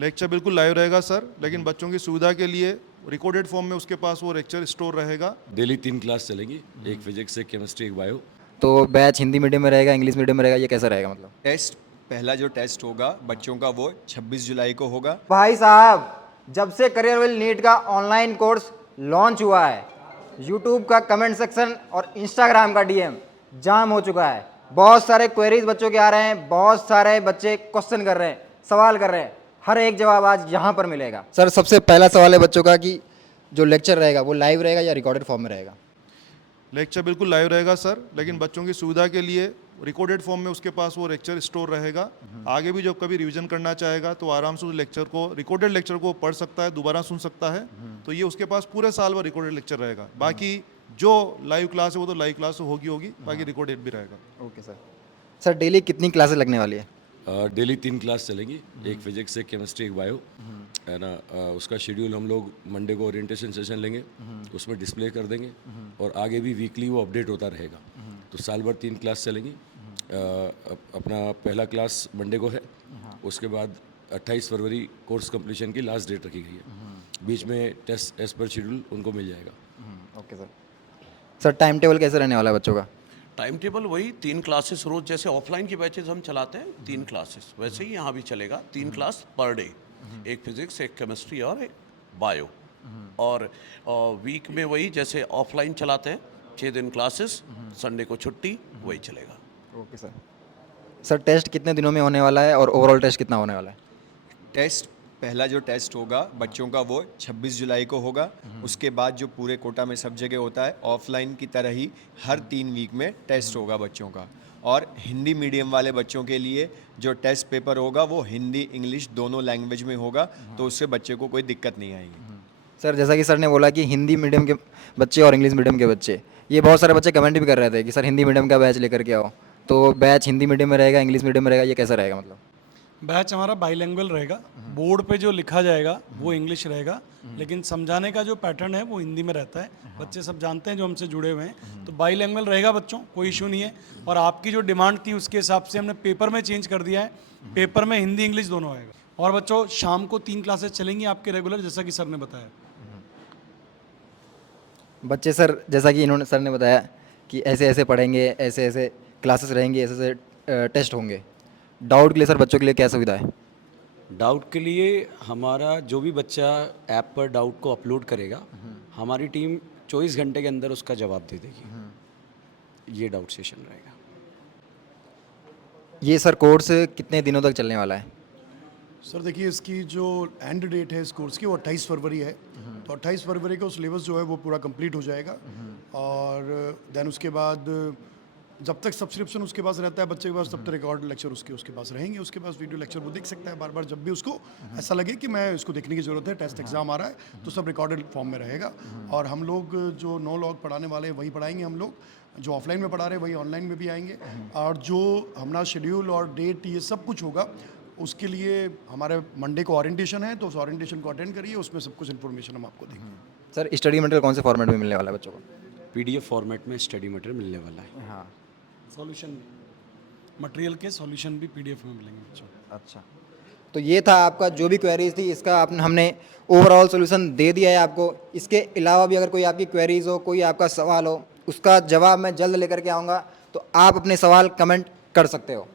Lecture बिल्कुल live रहेगा sir, लेकिन बच्चों की सुविधा के लिए रिकॉर्डेड फॉर्म में उसके पास वो लेक्चर स्टोर रहेगा। डेली 3 क्लास चलेगी, एक फिजिक्स, एक केमिस्ट्री, एक बायो। तो बैच हिंदी मीडियम में रहेगा, इंग्लिश मीडियम में रहेगा, ये कैसा रहेगा मतलब? टेस्ट, पहला जो टेस्ट होगा बच्चों का वो 26 जुलाई को होगा। भाई साहब, जब से करियरविल नीट का ऑनलाइन कोर्स लॉन्च हुआ है, यूट्यूब का कमेंट सेक्शन और इंस्टाग्राम का डीएम जाम हो चुका है। बहुत सारे क्वेरीज बच्चों के आ रहे हैं, बहुत सारे बच्चे क्वेश्चन कर रहे हैं, सवाल कर रहे हैं। हर एक जवाब आज यहाँ पर मिलेगा। सर, सबसे पहला सवाल है बच्चों का कि जो लेक्चर रहेगा वो लाइव रहेगा या रिकॉर्डेड फॉर्म में रहेगा? लेक्चर बिल्कुल लाइव रहेगा सर, लेकिन बच्चों की सुविधा के लिए रिकॉर्डेड फॉर्म में उसके पास वो लेक्चर स्टोर रहेगा। आगे भी जब कभी रिवीजन करना चाहेगा तो आराम से उस लेक्चर को, रिकॉर्डेड लेक्चर को पढ़ सकता है, दोबारा सुन सकता है। तो ये उसके पास पूरे साल भर रिकॉर्डेड लेक्चर रहेगा। बाकी जो लाइव क्लास है वो तो लाइव क्लास होगी, बाकी रिकॉर्डेड भी रहेगा। Okay sir. सर, डेली कितनी क्लासेस लगने वाली है? डेली 3 क्लास चलेंगी, एक फिजिक्स, एक केमिस्ट्री, एक बायो, है ना। उसका शेड्यूल हम लोग मंडे को ओरिएंटेशन सेशन लेंगे, उसमें डिस्प्ले कर देंगे और आगे भी वीकली वो अपडेट होता रहेगा। तो साल भर 3 क्लास चलेंगी। अपना पहला क्लास मंडे को है, उसके बाद 28 फरवरी कोर्स कंप्लीशन की लास्ट डेट रखी गई है। बीच में टेस्ट एज पर शेड्यूल उनको मिल जाएगा। Okay sir. Sir, time table कैसे रहने वाला है बच्चों का? टाइम टेबल वही 3 क्लासेस रोज, जैसे ऑफलाइन की बैचेस हम चलाते हैं 3 क्लासेस, वैसे ही यहाँ भी चलेगा 3 क्लास पर डे, एक फिजिक्स, एक केमिस्ट्री और एक बायो। और वीक में वही जैसे ऑफलाइन चलाते हैं 6 दिन क्लासेस, संडे को छुट्टी, वही चलेगा। Okay sir. सर, टेस्ट कितने दिनों में होने वाला है और ओवरऑल टेस्ट कितना होने वाला है? टेस्ट, पहला जो टेस्ट होगा बच्चों का वो 26 जुलाई को होगा। उसके बाद जो पूरे कोटा में सब जगह होता है ऑफलाइन की तरह ही हर 3 वीक में टेस्ट होगा बच्चों का। और हिंदी मीडियम वाले बच्चों के लिए जो टेस्ट पेपर होगा वो हिंदी इंग्लिश दोनों लैंग्वेज में होगा, तो उससे बच्चे को कोई दिक्कत नहीं आएगी। सर, जैसा कि सर ने बोला कि हिंदी मीडियम के बच्चे और इंग्लिश मीडियम के बच्चे, ये बहुत सारे बच्चे कमेंट भी कर रहे थे कि सर हिंदी मीडियम का बैच लेकर के आओ। तो बैच हिंदी मीडियम में रहेगा, इंग्लिश मीडियम में रहेगा, ये कैसा रहेगा मतलब? बैच हमारा बाईलैंग्वेज रहेगा। बोर्ड पे जो लिखा जाएगा वो इंग्लिश रहेगा, लेकिन समझाने का जो पैटर्न है वो हिंदी में रहता है। बच्चे सब जानते हैं जो हमसे जुड़े हुए हैं, तो बाईलैंग्वेज रहेगा बच्चों, कोई इशू नहीं है। और आपकी जो डिमांड थी उसके हिसाब से हमने पेपर में चेंज कर दिया है, पेपर में हिंदी इंग्लिश दोनों आएगा। और बच्चों, शाम को 3 क्लासेस चलेंगी आपके रेगुलर, जैसा कि सर ने बताया। बच्चे सर, जैसा कि इन्होंने सर ने बताया कि ऐसे ऐसे पढ़ेंगे, ऐसे ऐसे क्लासेस रहेंगी, ऐसे ऐसे टेस्ट होंगे। डाउट के लिए सर बच्चों के लिए क्या सुविधा है? डाउट के लिए हमारा जो भी बच्चा ऐप पर डाउट को अपलोड करेगा, हमारी टीम 24 घंटे के अंदर उसका जवाब दे देगी। ये डाउट सेशन रहेगा। ये सर कोर्स कितने दिनों तक चलने वाला है? सर देखिए, इसकी जो एंड डेट है इस कोर्स की वो 28 फरवरी है। तो 28 फरवरी को सिलेबस जो है वो पूरा कंप्लीट हो जाएगा। और देन उसके बाद जब तक सब्सक्रिप्शन उसके पास रहता है बच्चे के पास, तब तक रिकॉर्ड लेक्चर उसके पास रहेंगे। उसके पास वीडियो लेक्चर वो देख सकता है बार बार, जब भी उसको ऐसा लगे कि मैं इसको देखने की ज़रूरत है, टेस्ट एग्जाम आ रहा है, तो सब रिकॉर्डेड फॉर्म में रहेगा। और हम लोग जो 9 लोग पढ़ाने वाले हैं वही पढ़ाएंगे। हम लोग जो ऑफलाइन में पढ़ा रहे हैं वही ऑनलाइन में भी आएंगे। और जो हमारा शेड्यूल और डेट ये सब कुछ होगा, उसके लिए हमारे मंडे को ओरिएंटेशन है, तो उस ओरिएंटेशन को अटेंड करिए, उसमें सब कुछ इन्फॉर्मेशन हम आपको देंगे। सर, स्टडी मटेरियल कौन से फॉर्मेट में मिलने वाला है बच्चों को? PDF फॉर्मेट में स्टडी मटेरियल मिलने वाला है। हाँ। सॉल्यूशन मटेरियल के सॉल्यूशन भी PDF में मिलेंगे बच्चों। अच्छा, तो ये था आपका जो भी क्वेरीज थी, इसका हमने ओवरऑल सोल्यूशन दे दिया है आपको। इसके अलावा भी अगर कोई आपकी क्वेरीज हो, कोई आपका सवाल हो, उसका जवाब मैं जल्द लेकर के आऊँगा, तो आप अपने सवाल कमेंट कर सकते हो।